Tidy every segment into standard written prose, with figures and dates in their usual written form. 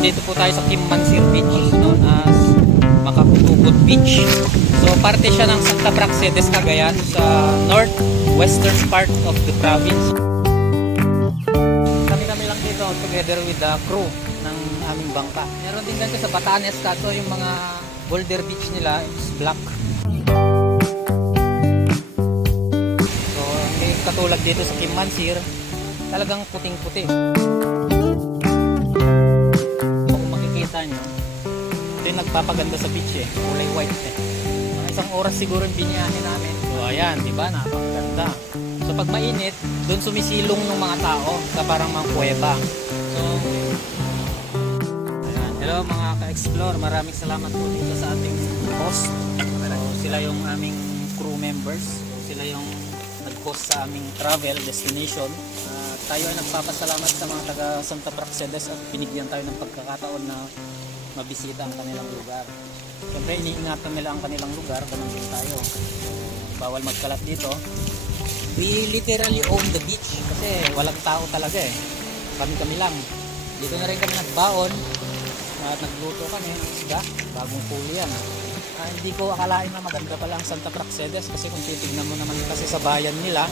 Nandito po tayo sa Kimmansir Beach, known as Makakutubot Beach. So parte siya ng Santa Praxedes, Cagayan, sa northwestern part of the province. Kami lang dito together with the crew ng aming bangka. Meron din ganito sa Batanes, kaso yung mga boulder beach nila is black. So may katulad dito sa Kimmansir, talagang puting-puti. Kung makikita nyo, ito yung nagpapaganda sa beach eh, kulay white eh. Mga isang oras siguro yung biniyahe namin. So ayan, diba, napakaganda. So pag mainit, doon sumisilong ng mga tao sa parang mga kuweba. So ayan, hello mga ka-explore, maraming salamat po dito sa ating host. So, sila yung aming crew members, sila yung nag-host sa aming travel destination. Tayo ay nagpapasalamat sa mga taga Santa Praxedes at binigyan tayo ng pagkakataon na mabisita ang kanilang lugar. Siyempre iniingatan nila ang kanilang lugar, ganun din tayo. So, bawal magkalat dito. We literally own the beach kasi walang tao talaga eh. Kami lang. Dito na rin kami nagbaon at nagluto kami ng isda, bagong huli yan. Hindi ko akalain na maganda pala ang Santa Praxedes kasi kung titignan mo naman kasi sa bayan nila,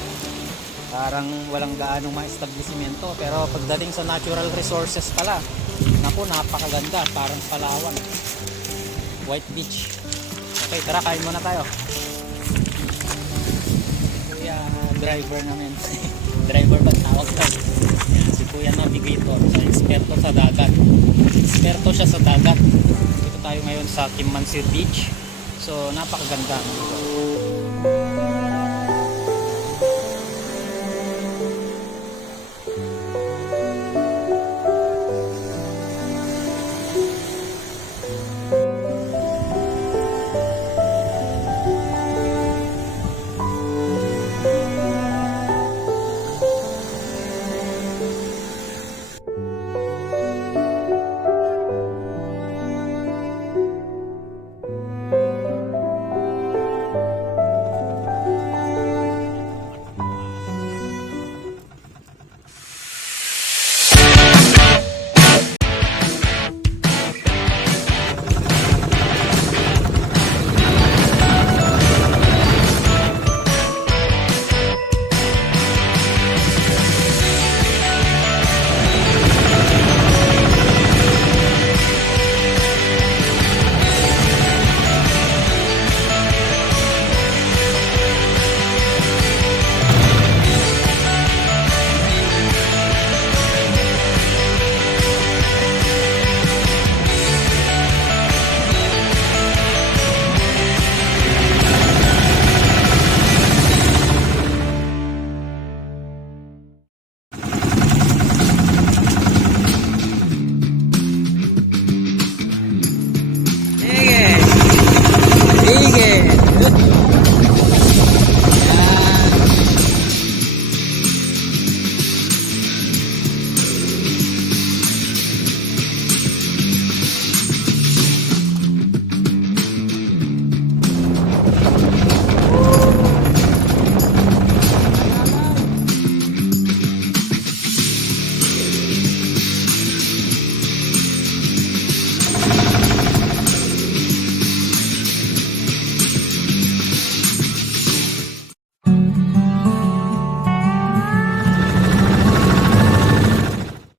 parang walang gaanong mga establishmento, pero pagdating sa natural resources pala, naku, napakaganda, parang Palawan, White Beach. Okay, tara, kain muna tayo. Kuya driver namin. Driver ba tawag ka? Si Kuya Navigator, so eksperto sa dagat. Eksperto siya sa dagat. Dito tayo ngayon sa Kimmansir Beach. So napakaganda.